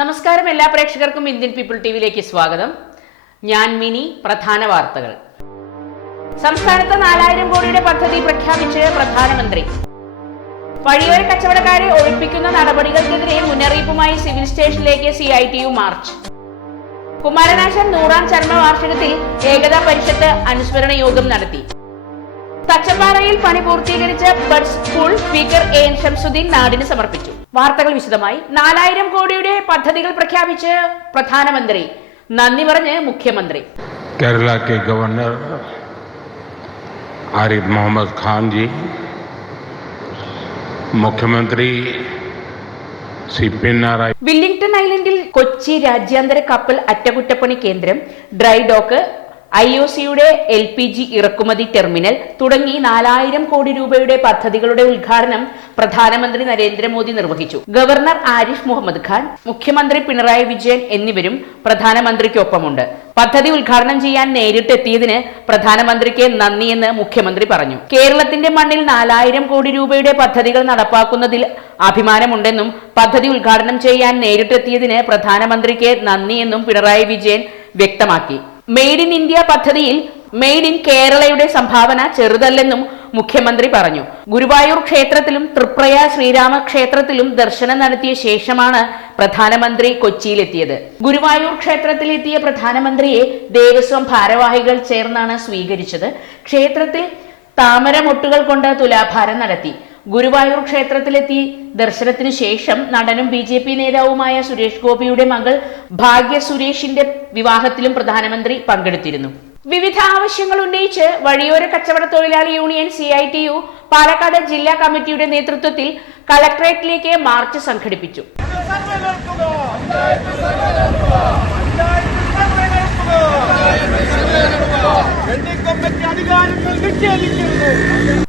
നമസ്കാരം എല്ലാ പ്രേക്ഷകർക്കും ഇന്ത്യൻ പീപ്പിൾ ടിവിയിലേക്ക് സ്വാഗതം. ഞാൻ മിനി പ്രധാന വാർത്തകൾ. സംസ്ഥാനത്ത് നാലായിരം കോടിയുടെ പദ്ധതി പ്രഖ്യാപിച്ച് പ്രധാനമന്ത്രി. വഴിയോര കച്ചവടക്കാരെ ഒഴിപ്പിക്കുന്ന നടപടികൾക്കെതിരെ മുന്നറിയിപ്പുമായി സിവിൽ സ്റ്റേഷനിലേക്ക് സി മാർച്ച്. കുമാരനാശം നൂറാം ചരമ വാർഷികത്തിൽ ഏകതാ പരിഷത്ത് അനുസ്മരണ യോഗം നടത്തി. തച്ചപ്പാറയിൽ പണി പൂർത്തീകരിച്ച bud school speaker A N Shamsuddin നാടിന് സമർപ്പിച്ചു. വാർത്തകൾ വിശദമായി. നാലായിരം കോടിയുടെ പദ്ധതികൾ പ്രഖ്യാപിച്ച് പ്രധാനമന്ത്രി. നന്ദി പറഞ്ഞ് മുഖ്യമന്ത്രി. കേരള കെ ഗവർണർ ആരിഫ് മുഹമ്മദ് ഖാൻജി മുഖ്യമന്ത്രി വില്ലിംഗ്ടൺ ഐലൻഡിൽ കൊച്ചി രാജ്യാന്തര കപ്പൽ അറ്റകുറ്റപ്പണി കേന്ദ്രം ഡ്രൈ ഡോക്ക് ഐ ഒ സിയുടെ എൽ പി ജി ഇറക്കുമതി ടെർമിനൽ തുടങ്ങി നാലായിരം കോടി രൂപയുടെ പദ്ധതികളുടെ ഉദ്ഘാടനം പ്രധാനമന്ത്രി നരേന്ദ്രമോദി നിർവഹിച്ചു. ഗവർണർ ആരിഫ് മുഹമ്മദ് ഖാൻ മുഖ്യമന്ത്രി പിണറായി വിജയൻ എന്നിവരും പ്രധാനമന്ത്രിക്കൊപ്പമുണ്ട്. പദ്ധതി ഉദ്ഘാടനം ചെയ്യാൻ നേരിട്ടെത്തിയതിന് പ്രധാനമന്ത്രിക്ക് നന്ദിയെന്ന് മുഖ്യമന്ത്രി പറഞ്ഞു. കേരളത്തിന്റെ മണ്ണിൽ നാലായിരം കോടി രൂപയുടെ പദ്ധതികൾ നടപ്പാക്കുന്നതിൽ അഭിമാനമുണ്ടെന്നും പദ്ധതി ഉദ്ഘാടനം ചെയ്യാൻ നേരിട്ടെത്തിയതിന് പ്രധാനമന്ത്രിക്ക് നന്ദിയെന്നും പിണറായി വിജയൻ വ്യക്തമാക്കി. മെയ്ഡ് ഇൻ ഇന്ത്യ പദ്ധതിയിൽ മെയ്ഡ് ഇൻ കേരളയുടെ സംഭാവന ചെറുതല്ലെന്നും മുഖ്യമന്ത്രി പറഞ്ഞു. ഗുരുവായൂർ ക്ഷേത്രത്തിലും തൃപ്രയ ശ്രീരാമ ക്ഷേത്രത്തിലും ദർശനം നടത്തിയ ശേഷമാണ് പ്രധാനമന്ത്രി കൊച്ചിയിലെത്തിയത്. ഗുരുവായൂർ ക്ഷേത്രത്തിലെത്തിയ പ്രധാനമന്ത്രിയെ ദേവസ്വം ഭാരവാഹികൾ ചേർന്നാണ് സ്വീകരിച്ചത്. ക്ഷേത്രത്തിൽ താമരമൊട്ടുകൾ കൊണ്ട് തുലാഭാരം നടത്തി. ഗുരുവായൂർ ക്ഷേത്രത്തിലെത്തി ദർശനത്തിനു ശേഷം നടനും ബി ജെ പി നേതാവുമായ സുരേഷ് ഗോപിയുടെ മകൾ ഭാഗ്യ സുരേഷിന്റെ വിവാഹത്തിലും പ്രധാനമന്ത്രി പങ്കെടുത്തിരുന്നു വിവിധ ആവശ്യങ്ങൾ ഉന്നയിച്ച് വഴിയോര കച്ചവട തൊഴിലാളി union C I T U Palakkad ജില്ലാ കമ്മിറ്റിയുടെ നേതൃത്വത്തിൽ കളക്ടറേറ്റിലേക്ക് മാർച്ച് സംഘടിപ്പിച്ചു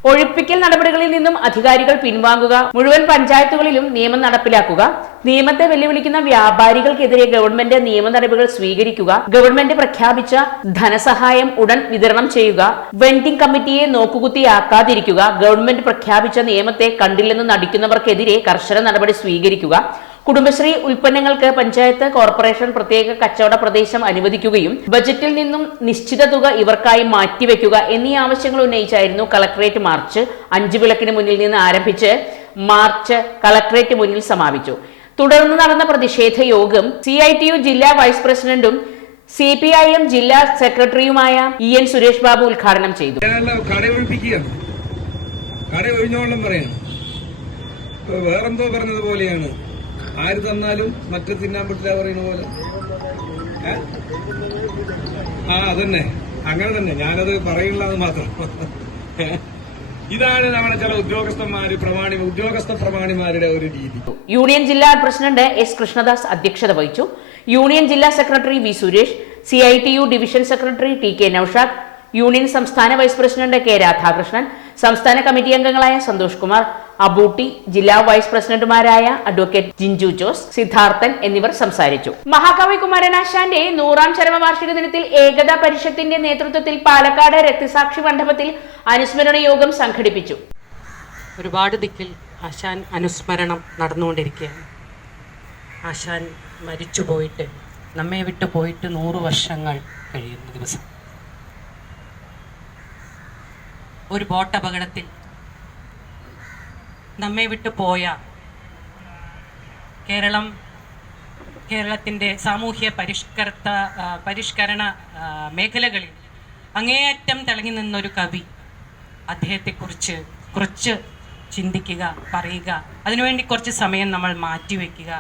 ഒഴിപ്പിക്കൽ നടപടികളിൽ നിന്നും അധികാരികൾ പിൻവാങ്ങുക മുഴുവൻ പഞ്ചായത്തുകളിലും നിയമം നടപ്പിലാക്കുക നിയമത്തെ വെല്ലുവിളിക്കുന്ന വ്യാപാരികൾക്കെതിരെ ഗവൺമെന്റ് നിയമ നടപടികൾ സ്വീകരിക്കുക ഗവൺമെന്റ് പ്രഖ്യാപിച്ച ധനസഹായം ഉടൻ വിതരണം ചെയ്യുക വെൻഡിംഗ് കമ്മിറ്റിയെ നോക്കുകുത്തിയാക്കാതിരിക്കുക ഗവൺമെന്റ് പ്രഖ്യാപിച്ച നിയമത്തെ കണ്ടില്ലെന്ന് നടിക്കുന്നവർക്കെതിരെ കർശന നടപടി സ്വീകരിക്കുക കുടുംബശ്രീ ഉൽപ്പന്നങ്ങൾക്ക് പഞ്ചായത്ത് കോർപ്പറേഷൻ പ്രത്യേക കച്ചവട പ്രദേശം അനുവദിക്കുകയും ബജറ്റിൽ നിന്നും നിശ്ചിത തുക ഇവർക്കായി മാറ്റിവെക്കുക എന്നീ ആവശ്യങ്ങൾ ഉന്നയിച്ചായിരുന്നു കളക്ടറേറ്റ് മാർച്ച് അഞ്ചു വിളക്കിന് മുന്നിൽ നിന്ന് ആരംഭിച്ച് മാർച്ച് കളക്ടറേറ്റ് മുന്നിൽ സമാപിച്ചു. തുടർന്ന് നടന്ന പ്രതിഷേധ യോഗം സി ഐ ടി യു ജില്ലാ വൈസ് പ്രസിഡന്റും സി പി ഐ എം ജില്ലാ സെക്രട്ടറിയുമായ ഇ എൻ സുരേഷ് ബാബു ഉദ്ഘാടനം ചെയ്തു. വേറെന്തോ പറഞ്ഞത് പോലെയാണ് ആര് തന്നാലും മറ്റു തിന്നാൻ പറ്റില്ല പറയുന്ന പോലെ. ആ അതന്നെ. അങ്ങനെ തന്നെ. ഞാനത് പറയുന്നത് മാത്രം. ഇതാണ് നമ്മുടെ ചില ഉദ്യോഗസ്ഥന്മാര് പ്രമാണി ഉദ്യോഗസ്ഥ പ്രമാണിമാരുടെ ഒരു രീതി. യൂണിയൻ ജില്ലാ പ്രസിഡന്റ് എസ് കൃഷ്ണദാസ് അധ്യക്ഷത വഹിച്ചു. യൂണിയൻ ജില്ലാ secretary V Suresh C I T U division secretary T K Naushad union സംസ്ഥാന വൈസ് പ്രസിഡന്റ് കെ രാധാകൃഷ്ണൻ സംസ്ഥാന കമ്മിറ്റി അംഗങ്ങളായ സന്തോഷ് കുമാർ അബൂട്ടി ജില്ലാ വൈസ് പ്രസിഡന്റുമാരായ അഡ്വക്കേറ്റ് ജിൻജു ജോസ് സിദ്ധാർത്ഥൻ എന്നിവർ സംസാരിച്ചു. മഹാകവി കുമാരനാശാന്റെ നൂറാം ചരമവാർഷിക ദിനത്തിൽ ഏകതാ പരിഷത്തിന്റെ നേതൃത്വത്തിൽ പാലക്കാട് രക്തസാക്ഷി മണ്ഡപത്തിൽ അനുസ്മരണ യോഗം സംഘടിപ്പിച്ചു. ഒരുപാട് ദിക്കിൽ ആശാൻ അനുസ്മരണം നടന്നുകൊണ്ടിരിക്കുകയാണ്. ആശാൻ മരിച്ചു പോയിട്ട് നമ്മെ വിട്ട് പോയിട്ട് നൂറ് വർഷങ്ങൾ കഴിയുന്ന ദിവസം. ഒരു ബോട്ട് അപകടത്തിൽ നമ്മെ വിട്ടു പോയ കേരളം കേരളത്തിന്റെ സാമൂഹ്യ പരിഷ്കർത്ത പരിഷ്കരണ മേഖലകളിൽ അങ്ങേയറ്റം തിളങ്ങി നിന്നൊരു കവി അദ്ദേഹത്തെക്കുറിച്ച് കുറച്ച് ചിന്തിക്കുക പറയുക. അതിനുവേണ്ടി കുറച്ച് സമയം നമ്മൾ മാറ്റിവെക്കുക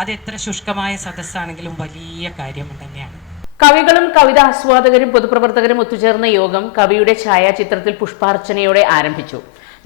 അത് എത്ര ശുഷ്കമായ സദസ്സാണെങ്കിലും വലിയ കാര്യം തന്നെയാണ്. കവികളും കവിത ആസ്വാദകരും പൊതുപ്രവർത്തകരും ഒത്തുചേർന്ന യോഗം കവിയുടെ ഛായാചിത്രത്തിൽ പുഷ്പാർച്ചനയോടെ ആരംഭിച്ചു.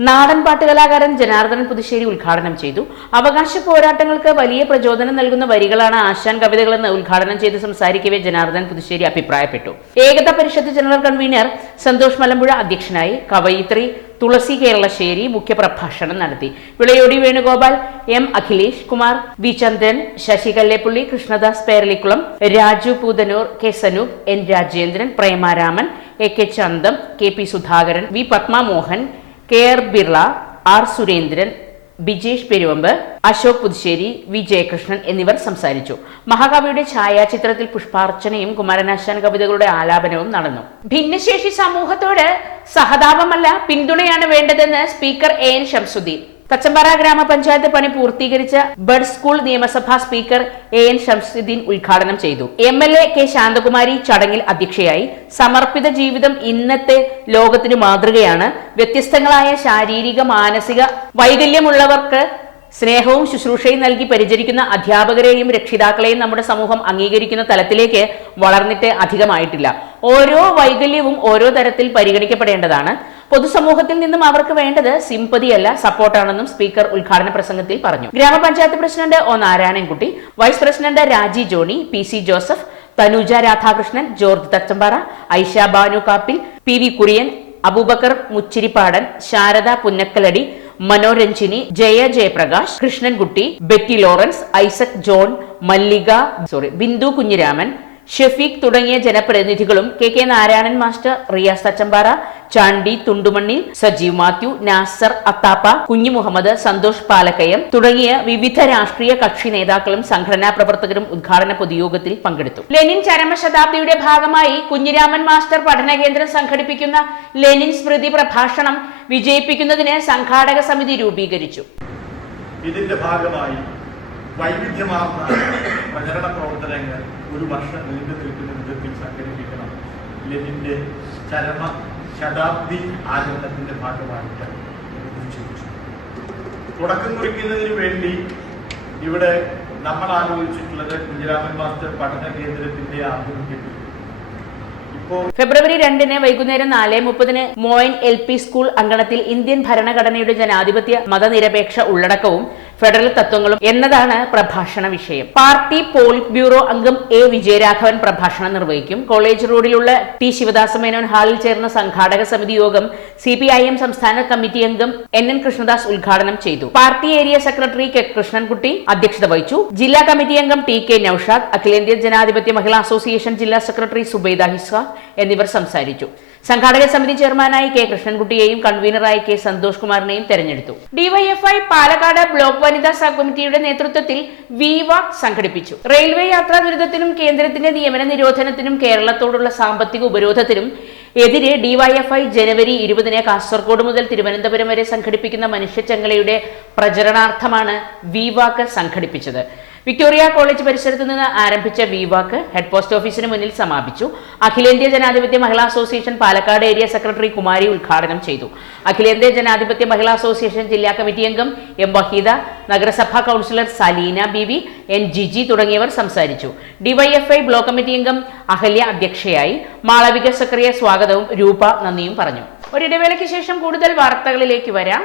നാടൻ പാട്ടുകലാകാരൻ ജനാർദ്ദനൻ പുതുശ്ശേരി ഉദ്ഘാടനം ചെയ്തു. അവകാശ പോരാട്ടങ്ങൾക്ക് വലിയ പ്രചോദനം നൽകുന്ന വരികളാണ് ആശാൻ കവിതകളെന്ന് ഉദ്ഘാടനം ചെയ്ത് സംസാരിക്കവേ ജനാർദ്ദനൻ പുതുശ്ശേരി അഭിപ്രായപ്പെട്ടു. ഏകതാ പരിഷത്ത് ജനറൽ കൺവീനർ സന്തോഷ് മലമ്പുഴ അധ്യക്ഷനായി കവയിത്രി തുളസി കേരളശ്ശേരി മുഖ്യപ്രഭാഷണം നടത്തി. Vilayodi Venugopal M Akhilesh Kumar V Chandran Sasi Kallepully Krishnadas Peralikkulam Raju Poothanur K Sanoop N Rajendran Premaraman A K Chandam K P Sudhakaran V Padmamohan K R Birla R Surendran Bijesh Peruvamb Ashok Puthussery V Jayakrishnan എന്നിവർ സംസാരിച്ചു. മഹാകവിയുടെ ഛായാചിത്രത്തിൽ പുഷ്പാർച്ചനയും കുമാരനാശാൻ കവിതകളുടെ ആലാപനവും നടന്നു. ഭിന്നശേഷി സമൂഹത്തോട് സഹതാപമല്ല പിന്തുണയാണ് വേണ്ടതെന്ന് speaker A N Shamsuddin Thachampara ഗ്രാമപഞ്ചായത്ത് പണി പൂർത്തീകരിച്ച ബഡ് സ്കൂൾ നിയമസഭാ സ്പീക്കർ എ എൻ ഷംസുദ്ദീൻ ഉദ്ഘാടനം ചെയ്തു. M L A K Santhakumari ചടങ്ങിൽ അധ്യക്ഷയായി. സമർപ്പിത ജീവിതം ഇന്നത്തെ ലോകത്തിന് മാതൃകയാണ്. വ്യത്യസ്തങ്ങളായ ശാരീരിക മാനസിക വൈകല്യമുള്ളവർക്ക് സ്നേഹവും ശുശ്രൂഷയും നൽകി പരിചരിക്കുന്ന അധ്യാപകരെയും രക്ഷിതാക്കളെയും നമ്മുടെ സമൂഹം അംഗീകരിക്കുന്ന തലത്തിലേക്ക് വളർന്നിട്ട് അധികമായിട്ടില്ല. ഓരോ വൈകല്യവും ഓരോ തരത്തിൽ പരിഗണിക്കപ്പെടേണ്ടതാണ്. പൊതുസമൂഹത്തിൽ നിന്നും അവർക്ക് വേണ്ടത് സിംപതിയല്ല സപ്പോർട്ടാണെന്നും സ്പീക്കർ ഉദ്ഘാടന പ്രസംഗത്തിൽ പറഞ്ഞു. ഗ്രാമപഞ്ചായത്ത് president O Narayanankutty vice president Raji Johny P C Joseph Thanuja Radhakrishnan George Thachampara Aisha Banu Kappil P V Kurian Abubakar Muchiripadan Sharada Punnakkaladi Manoranjini Jaya Jayaprakash Krishnankutty Betty Lawrence Isaac John Mallika sorry Bindu Kunhiraman Shefeeq തുടങ്ങിയ ജനപ്രതിനിധികളും K K Narayanan master Riyas Thachampara Chandy Thundumannil Sajeev Mathew Nasar Athappa Kunju Muhammad Santhosh Palakkayam തുടങ്ങിയ വിവിധ രാഷ്ട്രീയ കക്ഷി നേതാക്കളും സംഘടനാ പ്രവർത്തകരും ഉദ്ഘാടന പൊതുയോഗത്തിൽ പങ്കെടുത്തു. ലെനിൻ ചരമശതാബ്ദിയുടെ ഭാഗമായി കുഞ്ഞിരാമൻ മാസ്റ്റർ പഠന കേന്ദ്രം സംഘടിപ്പിക്കുന്ന ലെനിൻ സ്മൃതി പ്രഭാഷണം വിജയിപ്പിക്കുന്നതിന് സംഘാടക സമിതി രൂപീകരിച്ചു. ഇതിന്റെ ഭാഗമായി വൈവിധ്യമാർന്ന പ്രചരണ പ്രവർത്തനങ്ങൾ ഒരു വർഷം നീണ്ടു നിൽക്കുന്ന വിധത്തിൽ സംഘടിപ്പിക്കണം. ലെനിന്റെ ചരമ ശതാബ്ദി ആചരണത്തിന്റെ ഭാഗമായിട്ട് തുടക്കം കുറിക്കുന്നതിന് വേണ്ടി ഇവിടെ നമ്മൾ ആലോചിച്ചിട്ടുള്ളത് കുഞ്ഞിരാമൻ മാസ്റ്റർ പഠന കേന്ദ്രത്തിന്റെ ആഭിമുഖ്യത്തിൽ. ഫെബ്രുവരി രണ്ടിന് വൈകുന്നേരം നാല് മുപ്പതിന് മോയിൻ എൽ പി സ്കൂൾ അങ്കണത്തിൽ ഇന്ത്യൻ ഭരണഘടനയുടെ ജനാധിപത്യ മതനിരപേക്ഷ ഉള്ളടക്കവും ഫെഡറൽ തത്വങ്ങളും എന്നതാണ് പ്രഭാഷണ വിഷയം. പാർട്ടി പോളിറ്റ് ബ്യൂറോ അംഗം എ വിജയരാഘവൻ പ്രഭാഷണം നിർവഹിക്കും. കോളേജ് റോഡിലുള്ള ടി ശിവദാസ മേനോൻ ഹാളിൽ ചേർന്ന സംഘാടക സമിതി യോഗം സി പി ഐ എം സംസ്ഥാന കമ്മിറ്റി അംഗം എൻ എൻ കൃഷ്ണദാസ് ഉദ്ഘാടനം ചെയ്തു. Party area secretary K Krishnankutty അധ്യക്ഷത വഹിച്ചു. ജില്ലാ കമ്മിറ്റി അംഗം ടി കെ നൌഷാദ് അഖിലേന്ത്യാ ജനാധിപത്യ മഹിളാ അസോസിയേഷൻ ജില്ലാ സെക്രട്ടറി സുബൈദ ഹിസ്വ എന്നിവർ സംസാരിച്ചു. സംഘാടക സമിതി ചെയർമാനായി കെ കൃഷ്ണൻകുട്ടിയെയും കൺവീനറായി കെ സന്തോഷ് കുമാറിനെയും തെരഞ്ഞെടുത്തു. ഡിവൈഎഫ്ഐ പാലക്കാട് ബ്ലോക്ക് വനിതാ സബ് കമ്മിറ്റിയുടെ നേതൃത്വത്തിൽ വിവാക് സംഘടിപ്പിച്ചു. റെയിൽവേ യാത്രാ ദുരിതത്തിനും കേന്ദ്രത്തിന്റെ നിയമന നിരോധനത്തിനും കേരളത്തോടുള്ള സാമ്പത്തിക ഉപരോധത്തിനും എതിരെ ഡിവൈഎഫ്ഐ ജനുവരി ഇരുപതിന് കാസർഗോഡ് മുതൽ തിരുവനന്തപുരം വരെ സംഘടിപ്പിക്കുന്ന മനുഷ്യച്ചങ്ങലയുടെ പ്രചരണാർത്ഥമാണ് വിവാക് സംഘടിപ്പിച്ചത്. വിക്ടോറിയ കോളേജ് പരിസരത്ത് നിന്ന് ആരംഭിച്ച വി വാക്ക് ഹെഡ് പോസ്റ്റ് ഓഫീസിന് മുന്നിൽ സമാപിച്ചു. അഖിലേന്ത്യാ ജനാധിപത്യ മഹിളാ association Palakkad area secretary Kumari ഉദ്ഘാടനം ചെയ്തു. അഖിലേന്ത്യാ ജനാധിപത്യ മഹിളാ അസോസിയേഷൻ ജില്ലാ കമ്മിറ്റി അംഗം എം വഹീദ നഗരസഭാ കൗൺസിലർ സലീന ബിവി എൻ ജിജി തുടങ്ങിയവർ സംസാരിച്ചു. ഡിവൈഎഫ്ഐ ബ്ലോക്ക് കമ്മിറ്റി അംഗം അഹല്യ അധ്യക്ഷയായി. മാളവിക സക്രിയ സ്വാഗതവും രൂപ നന്ദിയും പറഞ്ഞു. ഒരിടവേളയ്ക്ക് ശേഷം കൂടുതൽ വാർത്തകളിലേക്ക് വരാം.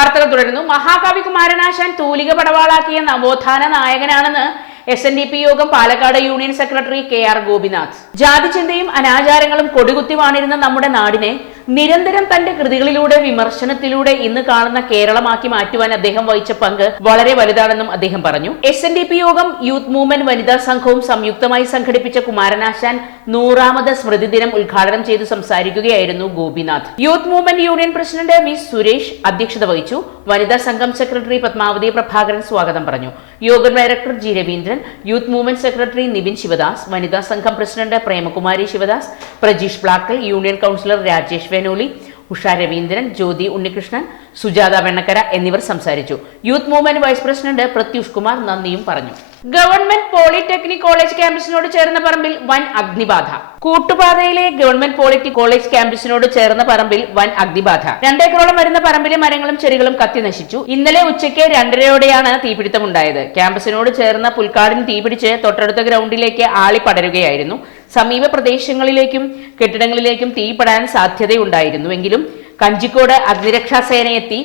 വാർത്തകൾ തുടരുന്നു. മഹാകവി കുമാരനാശാൻ തൂലിക പടവാളാക്കിയ നവോത്ഥാന നായകനാണെന്ന് എസ് എൻ ഡി പി യോഗം Palakkad union secretary K R Gopinath. ജാതിചിന്തയും അനാചാരങ്ങളും കൊടികുത്തി വാണിരുന്ന നമ്മുടെ നാടിനെ നിരന്തരം തന്റെ കൃതികളിലൂടെ വിമർശനത്തിലൂടെ ഇന്ന് കാണുന്ന കേരളമാക്കി മാറ്റുവാൻ അദ്ദേഹം വഹിച്ച പങ്ക് വളരെ വലുതാണെന്നും അദ്ദേഹം പറഞ്ഞു. എസ് യോഗം യൂത്ത് മൂവ്മെന്റ് വനിതാ സംഘവും സംയുക്തമായി സംഘടിപ്പിച്ച കുമാരനാശാൻ നൂറാമത് സ്മൃതി ദിനം ഉദ്ഘാടനം ചെയ്ത് സംസാരിക്കുകയായിരുന്നു Gopinath. Youth movement union president V Suresh അധ്യക്ഷത വഹിച്ചു. വനിതാ സംഘം സെക്രട്ടറി പത്മാവതി പ്രഭാകരൻ സ്വാഗതം പറഞ്ഞു. Yoga director G Raveendran youth movement secretary Nivin Sivadas വനിതാ സംഘം president Premakumari Sivadas Prajeesh ബ്ലാക്കൽ union councillor Rajesh Venoli Usha Raveendran Jyothi Unnikrishnan Sujatha Vennakkara എന്നിവർ സംസാരിച്ചു. Youth movement vice president Prathyush Kumar നന്ദിയും പറഞ്ഞു. ഗവൺമെന്റ് പോളിടെക്നിക് കോളേജ് ക്യാമ്പസിനോട് ചേർന്ന പറമ്പിൽ വൻ അഗ്നിബാധ. കൂട്ടുപാതയിലെ ഗവൺമെന്റ് പോളിടെക്നിക് കോളേജ് ക്യാമ്പസിനോട് ചേർന്ന പറമ്പിൽ വൻ അഗ്നിബാധ. രണ്ടേക്കറോളം വരുന്ന പറമ്പിലെ മരങ്ങളും ചെടികളും കത്തി നശിച്ചു ഇന്നലെ ഉച്ചയ്ക്ക് രണ്ടരയോടെയാണ് തീപിടുത്തമുണ്ടായത്. ക്യാമ്പസിനോട് ചേർന്ന പുൽക്കാടിന് തീപിടിച്ച് തൊട്ടടുത്ത ഗ്രൗണ്ടിലേക്ക് ആളി പടരുകയായിരുന്നു. സമീപ പ്രദേശങ്ങളിലേക്കും കെട്ടിടങ്ങളിലേക്കും തീപടാൻ സാധ്യതയുണ്ടായിരുന്നുവെങ്കിലും കഞ്ചിക്കോട് അഗ്നിരക്ഷാ സേനയെത്തി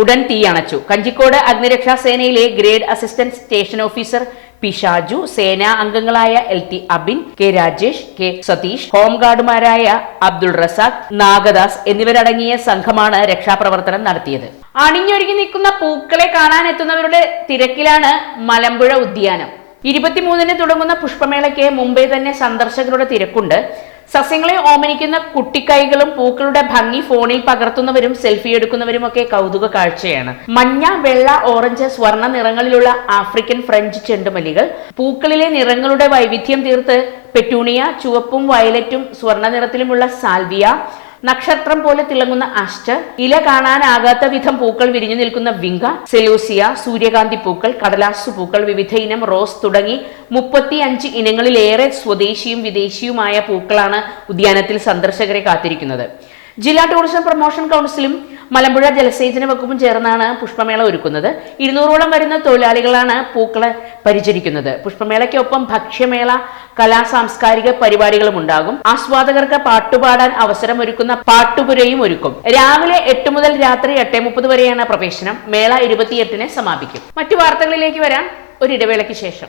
ഉടൻ തീയണച്ചു കഞ്ചിക്കോട് അഗ്നിരക്ഷാ സേനയിലെ grade assistant station officer P Shaju സേനാ അംഗങ്ങളായ L T Abin K Rajesh K Satheesh ഹോംഗാർഡുമാരായ Abdul Razak Nagadas എന്നിവരടങ്ങിയ സംഘമാണ് രക്ഷാപ്രവർത്തനം നടത്തിയത്. അണിഞ്ഞൊരുങ്ങി നിൽക്കുന്ന പൂക്കളെ കാണാൻ എത്തുന്നവരുടെ തിരക്കിലാണ് മലമ്പുഴ ഉദ്യാനം. ഇരുപത്തിമൂന്നിന് തുടങ്ങുന്ന പുഷ്പമേളയ്ക്ക് മുംബൈ തന്നെ സന്ദർശകരുടെ തിരക്കുണ്ട്. സസ്യങ്ങളെ ഓമനിക്കുന്ന കുട്ടിക്കൈകളും പൂക്കളുടെ ഭംഗി ഫോണിൽ പകർത്തുന്നവരും സെൽഫി എടുക്കുന്നവരും ഒക്കെ കൗതുക കാഴ്ചയാണ്. മഞ്ഞ വെള്ള ഓറഞ്ച് സ്വർണ നിറങ്ങളിലുള്ള ആഫ്രിക്കൻ ഫ്രഞ്ച് ചെണ്ടുമല്ലികൾ പൂക്കളിലെ നിറങ്ങളുടെ വൈവിധ്യം തീർത്ത് പെറ്റൂണിയ ചുവപ്പും വയലറ്റും സ്വർണ നിറത്തിലുമുള്ള സാൽവിയ നക്ഷത്രം പോലെ തിളങ്ങുന്ന അസ്റ്റർ ഇല കാണാനാകാത്ത വിധം പൂക്കൾ വിരിഞ്ഞു നിൽക്കുന്ന വിങ്ക സെലൂസിയ സൂര്യകാന്തി പൂക്കൾ കടലാസു പൂക്കൾ വിവിധ ഇനം റോസ് തുടങ്ങി മുപ്പത്തി അഞ്ച് ഇനങ്ങളിലേറെ സ്വദേശിയും വിദേശിയുമായ പൂക്കളാണ് ഉദ്യാനത്തിൽ സന്ദർശകരെ കാത്തിരിക്കുന്നത്. ജില്ലാ ടൂറിസം പ്രൊമോഷൻ കൗൺസിലും മലമ്പുഴ ജലസേചന വകുപ്പും ചേർന്നാണ് പുഷ്പമേള ഒരുക്കുന്നത്. ഇരുന്നൂറോളം വരുന്ന തൊഴിലാളികളാണ് പൂക്കളെ പരിചരിക്കുന്നത്. പുഷ്പമേളയ്ക്കൊപ്പം ഭക്ഷ്യമേള കലാ സാംസ്കാരിക പരിപാടികളും ഉണ്ടാകും. ആസ്വാദകർക്ക് പാട്ടുപാടാൻ അവസരം ഒരുക്കുന്ന പാട്ടുപുരയും ഒരുക്കും. രാവിലെ എട്ട് മുതൽ രാത്രി എട്ട് മുപ്പത് വരെയാണ് പ്രവേശനം. മേള ഇരുപത്തിയെട്ടിന് സമാപിക്കും. മറ്റു വാർത്തകളിലേക്ക് വരാം. ഒരിടവേളയ്ക്ക് ശേഷം.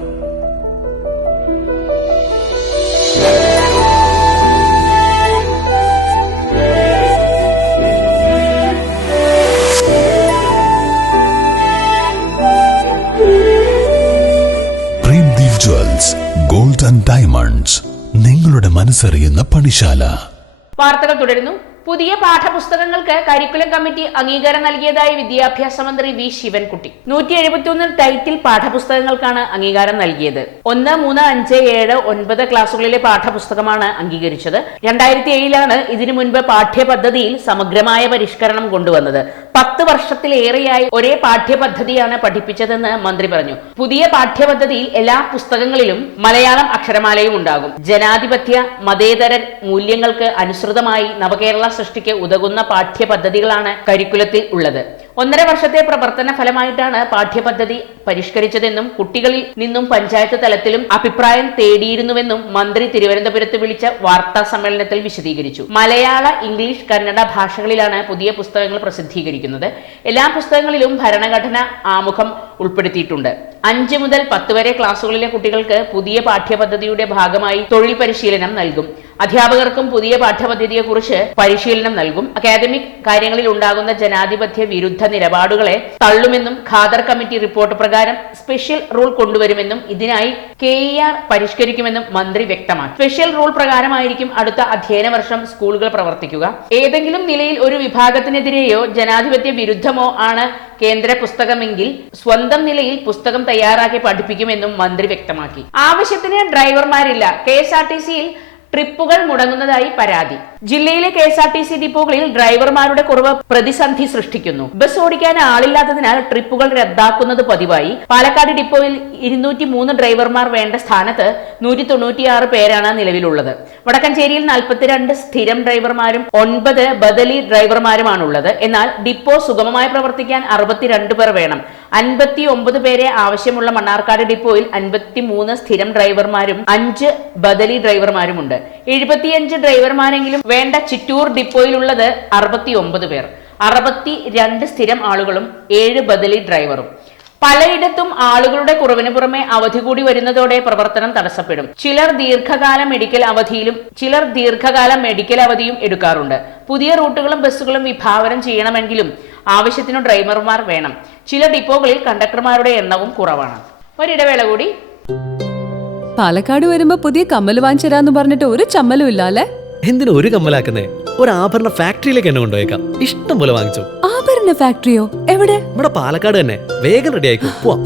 ആൻഡ് ഡയമണ്ട്സ് നിങ്ങളുടെ മനസ്സറിയുന്ന പണിശാല. വാർത്തകൾ തുടരുന്നു. പുതിയ പാഠപുസ്തകങ്ങൾക്ക് കരിക്കുലം കമ്മിറ്റി അംഗീകാരം നൽകിയതായി വിദ്യാഭ്യാസ മന്ത്രി വി ശിവൻകുട്ടി. നൂറ്റി എഴുപത്തിയൊന്ന് ടൈറ്റിൽ പാഠപുസ്തകങ്ങൾക്കാണ് അംഗീകാരം നൽകിയത്. ഒന്ന് മൂന്ന് അഞ്ച് ഏഴ് ഒൻപത് ക്ലാസുകളിലെ പാഠപുസ്തകമാണ് അംഗീകരിച്ചത്. രണ്ടായിരത്തി ഏഴിലാണ് ഇതിനു മുൻപ് പാഠ്യപദ്ധതിയിൽ സമഗ്രമായ പരിഷ്കരണം കൊണ്ടുവന്നത്. പത്ത് വർഷത്തിലേറെയായി ഒരേ പാഠ്യപദ്ധതിയാണ് പഠിപ്പിച്ചതെന്ന് മന്ത്രി പറഞ്ഞു. പുതിയ പാഠ്യപദ്ധതിയിൽ എല്ലാ പുസ്തകങ്ങളിലും മലയാളം അക്ഷരമാലയും ഉണ്ടാകും. ജനാധിപത്യ മതേതര മൂല്യങ്ങൾക്ക് അനുസൃതമായി നവകേരള സൃഷ്ടിക്ക് ഉതകുന്ന പാഠ്യപദ്ധതികളാണ് കരിക്കുലത്തിൽ ഉള്ളത്. ഒന്നര വർഷത്തെ പ്രവർത്തന ഫലമായിട്ടാണ് പാഠ്യപദ്ധതി പരിഷ്കരിച്ചതെന്നും കുട്ടികളിൽ നിന്നും പഞ്ചായത്ത് തലത്തിലും അഭിപ്രായം തേടിയിരുന്നുവെന്നും മന്ത്രി തിരുവനന്തപുരത്ത് വിളിച്ച വാർത്താ സമ്മേളനത്തിൽ വിശദീകരിച്ചു. മലയാള ഇംഗ്ലീഷ് കന്നഡ ഭാഷകളിലാണ് പുതിയ പുസ്തകങ്ങൾ പ്രസിദ്ധീകരിക്കുന്നത്. എല്ലാ പുസ്തകങ്ങളിലും ഭരണഘടന ആമുഖം ഉൾപ്പെടുത്തിയിട്ടുണ്ട്. അഞ്ച് മുതൽ പത്ത് വരെ ക്ലാസ്സുകളിലെ കുട്ടികൾക്ക് പുതിയ പാഠ്യപദ്ധതിയുടെ ഭാഗമായി തൊഴിൽ പരിശീലനം നൽകും. അധ്യാപകർക്കും പുതിയ പാഠ്യപദ്ധതിയെക്കുറിച്ച് പരിശീലനം നൽകും. അക്കാദമിക് കാര്യങ്ങളിൽ ഉണ്ടാകുന്ന ജനാധിപത്യ വിരുദ്ധ നിലപാടുകളെ തള്ളുമെന്നും ഖാദർ കമ്മിറ്റി റിപ്പോർട്ട് പ്രകാരം സ്പെഷ്യൽ റൂൾ കൊണ്ടുവരുമെന്നും ഇതിനായി കെ ഇ ആർ പരിഷ്കരിക്കുമെന്നും മന്ത്രി വ്യക്തമാക്കി. സ്പെഷ്യൽ റൂൾ പ്രകാരമായിരിക്കും അടുത്ത അധ്യയന വർഷം സ്കൂളുകൾ പ്രവർത്തിക്കുക. ഏതെങ്കിലും നിലയിൽ ഒരു വിഭാഗത്തിനെതിരെയോ ജനാധിപത്യ വിരുദ്ധമോ ആണ് കേന്ദ്ര പുസ്തകമെങ്കിൽ സ്വന്തം നിലയിൽ പുസ്തകം തയ്യാറാക്കി പഠിപ്പിക്കുമെന്നും മന്ത്രി വ്യക്തമാക്കി. ആവശ്യത്തിന് ഡ്രൈവർമാരില്ല. കെ എസ് ആർ ടി സിയിൽ ട്രിപ്പുകൾ മുടങ്ങുന്നതായി പരാതി. ജില്ലയിലെ K S R T C ഡിപ്പോകളിൽ ഡ്രൈവർമാരുടെ കുറവ് പ്രതിസന്ധി സൃഷ്ടിക്കുന്നു. ബസ് ഓടിക്കാൻ ആളില്ലാത്തതിനാൽ ട്രിപ്പുകൾ റദ്ദാക്കുന്നത് പതിവായി. പാലക്കാട് ഡിപ്പോയിൽ ഇരുന്നൂറ്റി മൂന്ന് ഡ്രൈവർമാർ വേണ്ട സ്ഥാനത്ത് നൂറ്റി തൊണ്ണൂറ്റിയാറ് പേരാണ് നിലവിലുള്ളത്. വടക്കഞ്ചേരിയിൽ നാൽപ്പത്തിരണ്ട് സ്ഥിരം ഡ്രൈവർമാരും ഒൻപത് ബദലി ഡ്രൈവർമാരുമാണുള്ളത്. എന്നാൽ ഡിപ്പോ സുഗമമായി പ്രവർത്തിക്കാൻ അറുപത്തിരണ്ട് പേർ വേണം. അൻപത്തി ഒമ്പത് പേരെ ആവശ്യമുള്ള മണ്ണാർക്കാട് ഡിപ്പോയിൽ അൻപത്തി മൂന്ന് സ്ഥിരം ഡ്രൈവർമാരും അഞ്ച് ബദലി ഡ്രൈവർമാരുമുണ്ട്. എഴുപത്തിയഞ്ച് ഡ്രൈവർമാരെങ്കിലും വേണ്ട ചിറ്റൂർ ഡിപ്പോയിലുള്ളത് അറുപത്തി ഒമ്പത് പേർ. അറുപത്തി രണ്ട് സ്ഥിരം ആളുകളും ഏഴ് ബദലി ഡ്രൈവറും. പലയിടത്തും ആളുകളുടെ കുറവിന് പുറമെ അവധി കൂടി വരുന്നതോടെ പ്രവർത്തനം തടസ്സപ്പെടും. ചിലർ ദീർഘകാല മെഡിക്കൽ അവധിയിലും ചിലർ ദീർഘകാല മെഡിക്കൽ അവധിയും എടുക്കാറുണ്ട്. പുതിയ റൂട്ടുകളും ബസ്സുകളും വിഭാവനം ചെയ്യണമെങ്കിലും ആവശ്യത്തിനു ഡ്രൈവർമാർ വേണം. ചില ഡിപ്പോകളിൽ കണ്ടക്ടർമാരുടെ എണ്ണവും കുറവാണ്. ഒരിടവേള കൂടി. പാലക്കാട് വരുമ്പോ പുതിയ കമ്മൽ വാങ്ങിച്ചരാന്ന് പറഞ്ഞിട്ട് ഒരു ചമ്മലും ഇല്ല അല്ലേ എന്തിനു ഒരു കമ്മലാക്കുന്നേ? ഒരു ആഭരണ ഫാക്ടറിയിലേക്ക് എന്നെ കൊണ്ടുപോയേക്കാം. ഇഷ്ടം പോലെ വാങ്ങിച്ചു. ആഭരണ ഫാക്ടറിയോ? എവിടെ? ഇവിടെ പാലക്കാട് തന്നെ. വേഗം റെഡി ആയിക്കോ. പോവാം.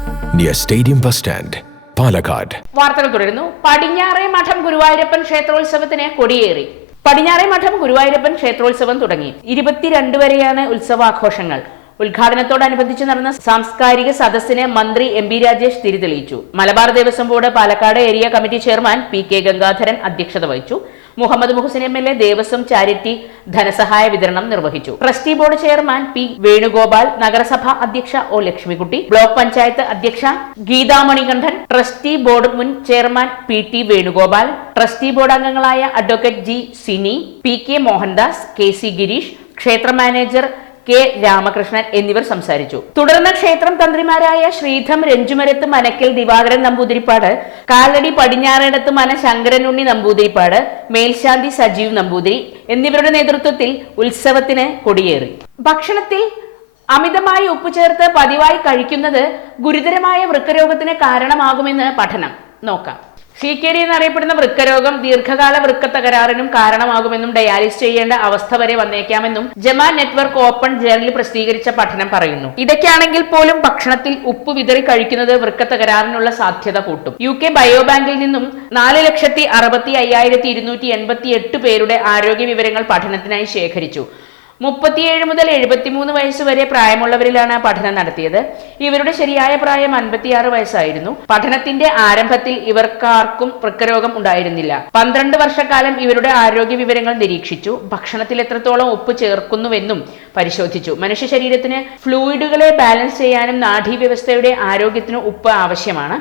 near stadium bus stand Palakkad വാർത്തകൾ തുടരുന്നു. പടിഞ്ഞാറേ മഠം ഗുരുവായൂരപ്പൻ ക്ഷേത്രോത്സവത്തിന് കൊടിയേറി. പടിഞ്ഞാറേ മഠം ഗുരുവായൂരപ്പൻ ക്ഷേത്രോത്സവം തുടങ്ങി. ഇരുപത്തിരണ്ട് വരെയാണ് ഉത്സവാഘോഷങ്ങൾ. ഉദ്ഘാടനത്തോടനുബന്ധിച്ച് നടന്ന സാംസ്കാരിക സദസ്സിനെ മന്ത്രി എം ബി രാജേഷ് തിരി തെളിയിച്ചു. Malabar Devaswom board Palakkad area committee chairman P K Gangadharan അധ്യക്ഷത വഹിച്ചു. Muhammad Muhsin M L A Devaswom charity ധനസഹായ വിതരണം നിർവഹിച്ചു. Trustee board chairman P Venugopal നഗരസഭാ അധ്യക്ഷ ഒ ലക്ഷ്മിക്കുട്ടി ബ്ലോക്ക് പഞ്ചായത്ത് അധ്യക്ഷ ഗീതാമണികണ്ഠൻ ട്രസ്റ്റി ബോർഡ് മുൻ chairman P T Venugopal trustee board അംഗങ്ങളായ advocate G Sini P K Mohandas K C Gireesh ക്ഷേത്ര manager K Ramakrishnan എന്നിവർ സംസാരിച്ചു. തുടർന്ന് ക്ഷേത്രം തന്ത്രിമാരായ ശ്രീധം രഞ്ജുമരത്ത് മനക്കൽ ദിവാകരൻ നമ്പൂതിരിപ്പാട് കാലടി പടിഞ്ഞാറേടത്ത് മന ശങ്കരനുണ്ണി നമ്പൂതിരിപ്പാട് മേൽശാന്തി സജീവ് നമ്പൂതിരി എന്നിവരുടെ നേതൃത്വത്തിൽ ഉത്സവത്തിന് കൊടിയേറി. ഭക്ഷണത്തിൽ അമിതമായി ഉപ്പ് ചേർത്ത് പതിവായി കഴിക്കുന്നത് ഗുരുതരമായ വൃക്കരോഗത്തിന് കാരണമാകുമെന്ന് പഠനം. നോക്കാം. സി കെ ഡി എന്നറിയപ്പെടുന്ന വൃക്കരോഗം ദീർഘകാല വൃക്ക തകരാറിനും കാരണമാകുമെന്നും ഡയാലിസ് ചെയ്യേണ്ട അവസ്ഥ വരെ വന്നേക്കാമെന്നും ജമാ നെറ്റ്വർക്ക് ഓപ്പൺ ജേർണലിൽ പ്രസിദ്ധീകരിച്ച പഠനം പറയുന്നു. ഇടയ്ക്കാണെങ്കിൽ പോലും ഭക്ഷണത്തിൽ ഉപ്പ് വിതറി കഴിക്കുന്നത് വൃക്ക തകരാറിനുള്ള സാധ്യത കൂട്ടും. യു കെ ബയോബാങ്കിൽ നിന്നും നാല് ലക്ഷത്തി അറുപത്തി അയ്യായിരത്തി ഇരുന്നൂറ്റി എൺപത്തി എട്ട് പേരുടെ ആരോഗ്യ വിവരങ്ങൾ പഠനത്തിനായി ശേഖരിച്ചു. മുപ്പത്തിയേഴ് മുതൽ എഴുപത്തിമൂന്ന് വയസ്സ് വരെ പ്രായമുള്ളവരിലാണ് പഠനം നടത്തിയത്. ഇവരുടെ ശരിയായ പ്രായം അൻപത്തിയാറ് വയസ്സായിരുന്നു. പഠനത്തിന്റെ ആരംഭത്തിൽ ഇവർക്കാർക്കും വൃക്കരോഗം ഉണ്ടായിരുന്നില്ല. പന്ത്രണ്ട് വർഷക്കാലം ഇവരുടെ ആരോഗ്യ വിവരങ്ങൾ നിരീക്ഷിച്ചു. ഭക്ഷണത്തിൽ എത്രത്തോളം ഉപ്പ് ചേർക്കുന്നുവെന്നും പരിശോധിച്ചു. മനുഷ്യ ശരീരത്തിന് ഫ്ലൂയിഡുകളെ ബാലൻസ് ചെയ്യാനും നാഡീവ്യവസ്ഥയുടെ ആരോഗ്യത്തിന് ഉപ്പ് ആവശ്യമാണ്.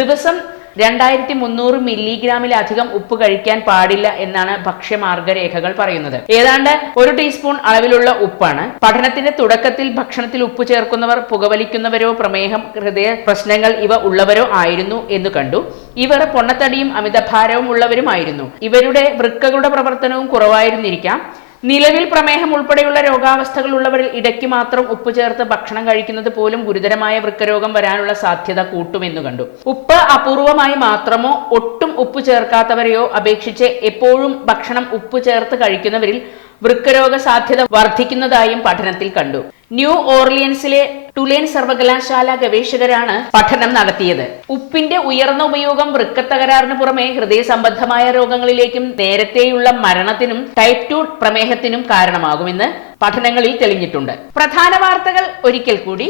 ദിവസം രണ്ടായിരത്തി മുന്നൂറ് മില്ലിഗ്രാമിലധികം ഉപ്പ് കഴിക്കാൻ പാടില്ല എന്നാണ് ഭക്ഷ്യമാർഗരേഖകൾ പറയുന്നത്. ഏതാണ്ട് ഒരു ടീസ്പൂൺ അളവിലുള്ള ഉപ്പാണ്. പഠനത്തിന്റെ തുടക്കത്തിൽ ഭക്ഷണത്തിൽ ഉപ്പ് ചേർക്കുന്നവർ പുകവലിക്കുന്നവരോ പ്രമേഹം ഹൃദയ പ്രശ്നങ്ങൾ ഇവ ഉള്ളവരോ ആയിരുന്നു എന്ന് കണ്ടു. ഇവർ പൊണ്ണത്തടിയും അമിതഭാരവും ഉള്ളവരുമായിരുന്നു ഇവരുടെ വൃക്കകളുടെ പ്രവർത്തനവും കുറവായിരുന്നിരിക്കാം. നിലവിൽ പ്രമേഹം ഉൾപ്പെടെയുള്ള രോഗാവസ്ഥകൾ ഉള്ളവരിൽ ഇടയ്ക്ക് മാത്രം ഉപ്പ് ചേർത്ത് ഭക്ഷണം കഴിക്കുന്നത് പോലും ഗുരുതരമായ വൃക്കരോഗം വരാനുള്ള സാധ്യത കൂട്ടുമെന്ന് കണ്ടു. ഉപ്പ് അപൂർവമായി മാത്രമോ ഒട്ടും ഉപ്പ് ചേർക്കാത്തവരെയോ അപേക്ഷിച്ച് എപ്പോഴും ഭക്ഷണം ഉപ്പ് ചേർത്ത് കഴിക്കുന്നവരിൽ വൃക്കരോഗ സാധ്യത വർദ്ധിക്കുന്നതായും പഠനത്തിൽ കണ്ടു. ന്യൂ ഓർലിയൻസിലെ ടുലേൻ സർവകലാശാല ഗവേഷകരാണ് പഠനം നടത്തിയത്. ഉപ്പിന്റെ ഉയർന്ന ഉപയോഗം വൃക്കത്തകരാറിന് പുറമെ ഹൃദയ സംബന്ധമായ രോഗങ്ങളിലേക്കും നേരത്തെയുള്ള മരണത്തിനും ടൈപ്പ് ടു പ്രമേഹത്തിനും കാരണമാകുമെന്ന് പഠനങ്ങളിൽ തെളിഞ്ഞിട്ടുണ്ട്. പ്രധാന വാർത്തകൾ ഒരിക്കൽ കൂടി.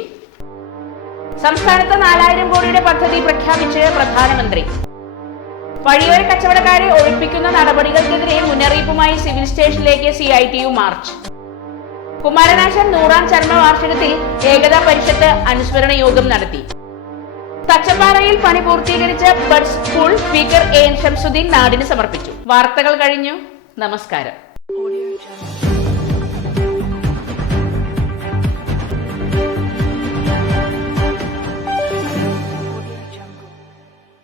സംസ്ഥാനത്ത് നാലായിരം കോടിയുടെ പദ്ധതി പ്രഖ്യാപിച്ച് പ്രധാനമന്ത്രി. വഴിയോര കച്ചവടക്കാരെ ഒഴിപ്പിക്കുന്ന നടപടികൾക്കെതിരെ മുന്നറിയിപ്പുമായി സിവിൽ സ്റ്റേഷനിലേക്ക് സി മാർച്ച്. കുമാരനാശൻ നൂറാം ചരമ വാർഷികത്തിൽ ഏകതാ പരിഷത്ത് അനുസ്മരണ യോഗം നടത്തി. തച്ചപ്പാറയിൽ പണി പൂർത്തീകരിച്ച bud school speaker A N Shamsuddin നാടിന് സമർപ്പിച്ചു. വാർത്തകൾ കഴിഞ്ഞു. നമസ്കാരം.